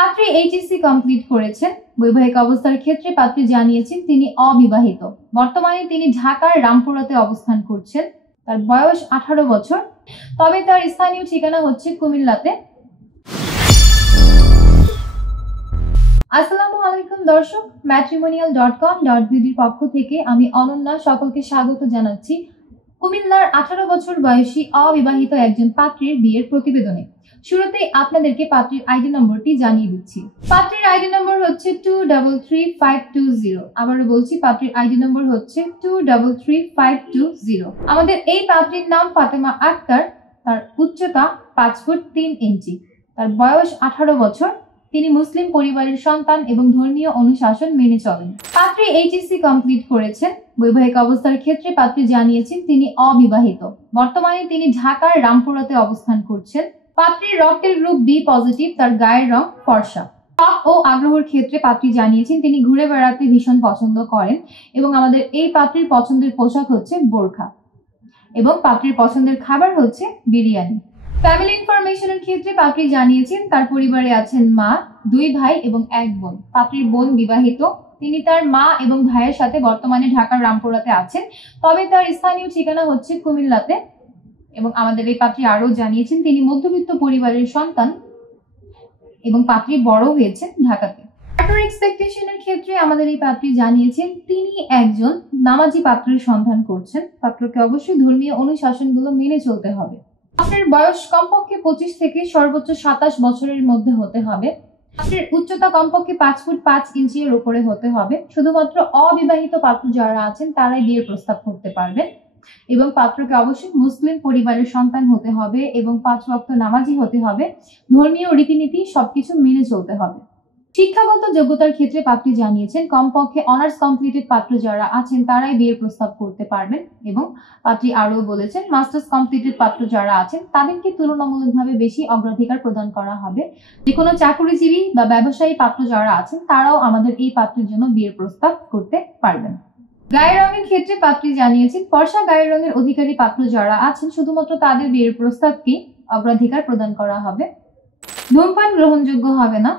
পাত্রী HSC complete করেছেন। বৈবাহিক অবস্থার ক্ষেত্রে পাত্রী জানিয়েছেন তিনি অবিবাহিত। বর্তমানে তিনি ঢাকার রামপুরাতে অবস্থান করছেন। তার বয়স 18 বছর, তবে তার স্থানীয় ঠিকানা হচ্ছে কুমিল্লাতে। আসসালামু আলাইকুম দর্শক, matrimonial.com.bd এর পক্ষ থেকে আমি অনন্যা সকলকে স্বাগত জানাচ্ছি কুমিল্লার 18 বছর বয়সী অবিবাহিত একজন পাত্রীর বিয়ের প্রতিবেদনে। শুরুতেই আপনাদেরকে পাত্রীর আইডি নম্বরটি জানিয়ে দিচ্ছি। পাত্রীর আইডি নম্বর হচ্ছে 233520। আবারও বলছি, পাত্রীর আইডি নম্বর হচ্ছে 233520। আমাদের এই পাত্রীর নাম ফাতেমা আক্তার। তার উচ্চতা 5 ফুট 3 ইঞ্চি। তার বয়স 18 বছর। তিনি মুসলিম পরিবারের সন্তান এবং ধর্মীয় অনুশাসন মেনে চলেন। পাত্রী এইচএসসি কমপ্লিট করেছেন। বৈবাহিক অবস্থার ক্ষেত্রে পাত্রী জানিয়েছেন তিনি অবিবাহিত। বর্তমানে তিনি ঢাকার রামপুরাতে অবস্থান করছেন। পাত্রীর রক্তের গ্রুপ বি পজিটিভ। তার গায়ের রং ফর্সা। শখ ও আগ্রহের ক্ষেত্রে পাত্রী জানিয়েছেন তিনি ঘুরে বেড়াতে ভীষণ পছন্দ করেন এবং আমাদের এই পাত্রীর পছন্দের পোশাক হচ্ছে বোরখা এবং পাত্রীর পছন্দের খাবার হচ্ছে বিরিয়ানি। ফ্যামিলি ইনফরমেশনের ক্ষেত্রে পাত্রী জানিয়েছেন তার পরিবারে আছেন মা, 2 ভাই এবং 1 বোন। পাত্রীর বোন বিবাহিত। তিনি তার মা এবং ভাইয়ের সাথে বর্তমানে ঢাকার রামপুরাতে আছেন, তবে তার স্থানীয় ঠিকানা হচ্ছে কুমিল্লাতে। এবং আমাদের এই পাত্রী আরও জানিয়েছেন তিনি মধ্যবিত্ত পরিবারের সন্তান এবং পাত্রী বড় হয়েছেন ঢাকাতে। পার্টনার এক্সপেকটেশনের ক্ষেত্রে আমাদের এই পাত্রী জানিয়েছেন তিনি একজন নামাজি পাত্রের সন্ধান করছেন। পাত্রকে অবশ্যই ধর্মীয় অনুশাসনগুলো মেনে চলতে হবে। পাত্রের বয়স কমপক্ষে 25 থেকে সর্বোচ্চ 27 বছরের মধ্যে হতে হবে। পাত্রের উচ্চতা কমপক্ষে 5 ফুট 5 ইঞ্চি এর উপরে হতে হবে। শুধুমাত্র অবিবাহিত পাত্র যারা আছেন তারাই বিয়ের প্রস্তাব করতে পারবেন এবং পাত্রকে অবশ্যই মুসলিম পরিবারের সন্তান হতে হবে এবং 5 ওয়াক্ত নামাজি হতে হবে। ধর্মীয় রীতিনীতি সবকিছু মেনে চলতে হবে। শিক্ষাগত যোগ্যতার ক্ষেত্রে পাত্রী জানিয়েছেন কমপক্ষে অনার্স কমপ্লিটেড পাত্র যারা আছেন তারাই বিয়ের প্রস্তাব করতে পারবেন এবং পাত্রী আরও বলেছেন মাস্টার্স কমপ্লিটেড পাত্র যারা আছেন তাদেরকে তুলনামূলকভাবে বেশি অগ্রাধিকার প্রদান করা হবে। যে কোনো চাকরিজীবী বা ব্যবসায়ী পাত্র যারা আছেন তারাও আমাদের এই পাত্রের জন্য বিয়ের প্রস্তাব করতে পারবেন। গায়ের রঙের ক্ষেত্রে পাত্রী জানিয়েছেন ফর্সা গায়ের রঙের অধিকারী পাত্র যারা আছেন শুধুমাত্র তাদের বিয়ের প্রস্তাবকে অগ্রাধিকার প্রদান করা হবে। ধূমপান গ্রহণযোগ্য হবে না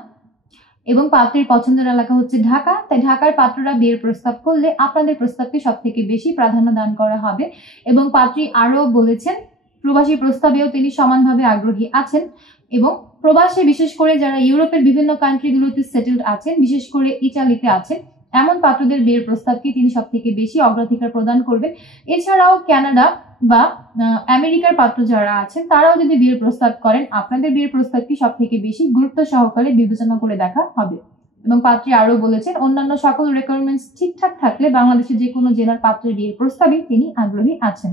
এবং পাত্রের পছন্দের এলাকা হচ্ছে ঢাকা, তাই ঢাকার পাত্ররা বিয়ের প্রস্তাব করলে আপনাদের প্রস্তাবকে সব থেকে বেশি প্রাধান্য দান করা হবে। এবং পাত্রী আরও বলেছেন প্রবাসী প্রস্তাবেও তিনি সমানভাবে আগ্রহী আছেন এবং প্রবাসে বিশেষ করে যারা ইউরোপের বিভিন্ন কান্ট্রিগুলোতে সেটেলড আছেন, বিশেষ করে ইটালিতে আছেন, এমন পাত্রদের বিয়ের প্রস্তাবকে তিনি সব থেকে বেশি অগ্রাধিকার প্রদান করবেন। এছাড়াও কানাডা বা আমেরিকার পাত্র যারা আছেন তারাও যদি বিয়ের প্রস্তাব করেন আপনাদের বিয়ের প্রস্তাবকে সব থেকে বেশি গুরুত্ব সহকারে বিবেচনা করে দেখা হবে। এবং পাত্রী আরও বলেছেন অন্যান্য সকল রিকোয়ারমেন্টস ঠিকঠাক থাকলে বাংলাদেশের যে কোনো জেলার পাত্রের বিয়ের প্রস্তাবে তিনি আগ্রহী আছেন।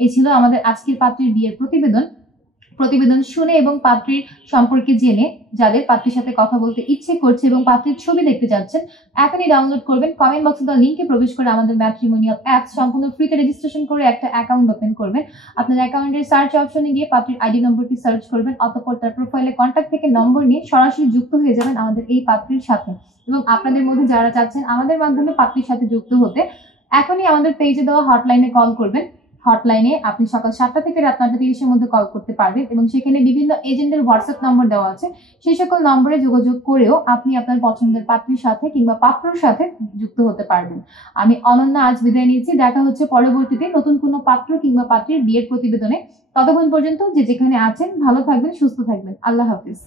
এই ছিল আমাদের আজকের পাত্রীর বিয়ের প্রতিবেদন শুনে এবং পাত্রীর সম্পর্কে জেনে যাদের পাত্রীর সাথে কথা বলতে ইচ্ছে করছে এবং পাত্রীর ছবি দেখতে যাচ্ছেন এখনই ডাউনলোড করবেন। কমেন্ট বক্সে দেওয়া লিঙ্কে প্রবেশ করে আমাদের ম্যাট্রিমোনিয়াল অ্যাপ সম্পূর্ণ ফ্রিতে রেজিস্ট্রেশন করে একটা অ্যাকাউন্ট ওপেন করবেন। আপনার অ্যাকাউন্টের সার্চ অপশনে গিয়ে পাত্রীর আইডি নম্বরটি সার্চ করবেন, অতঃপর তার প্রোফাইলে কন্ট্যাক্ট থেকে নম্বর নিয়ে সরাসরি যুক্ত হয়ে যাবেন আমাদের এই পাত্রীর সাথে। এবং আপনাদের মধ্যে যারা চাচ্ছেন আমাদের মাধ্যমে পাত্রীর সাথে যুক্ত হতে এখনই আমাদের পেজে দেওয়া হটলাইনে কল করবেন। হটলাইনে আপনি সকাল 7টা থেকে রাত 9:30 মধ্যে কল করতে পারবেন এবং সেখানে বিভিন্ন এজেন্টের হোয়াটসঅ্যাপ নম্বর দেওয়া আছে। সেই সকল নম্বরে যোগাযোগ করেও আপনি আপনার পছন্দের পাত্রীর সাথে কিংবা পাত্রর সাথে যুক্ত হতে পারবেন। আমি অনন্যা আজ বিদায় নিচ্ছি। দেখা হচ্ছে পরবর্তীতে নতুন কোনো পাত্র কিংবা পাত্রীর বিয়ের প্রতিবেদনে। ততক্ষণ পর্যন্ত যে যেখানে আছেন ভালো থাকবেন, সুস্থ থাকবেন। আল্লাহ হাফিজ।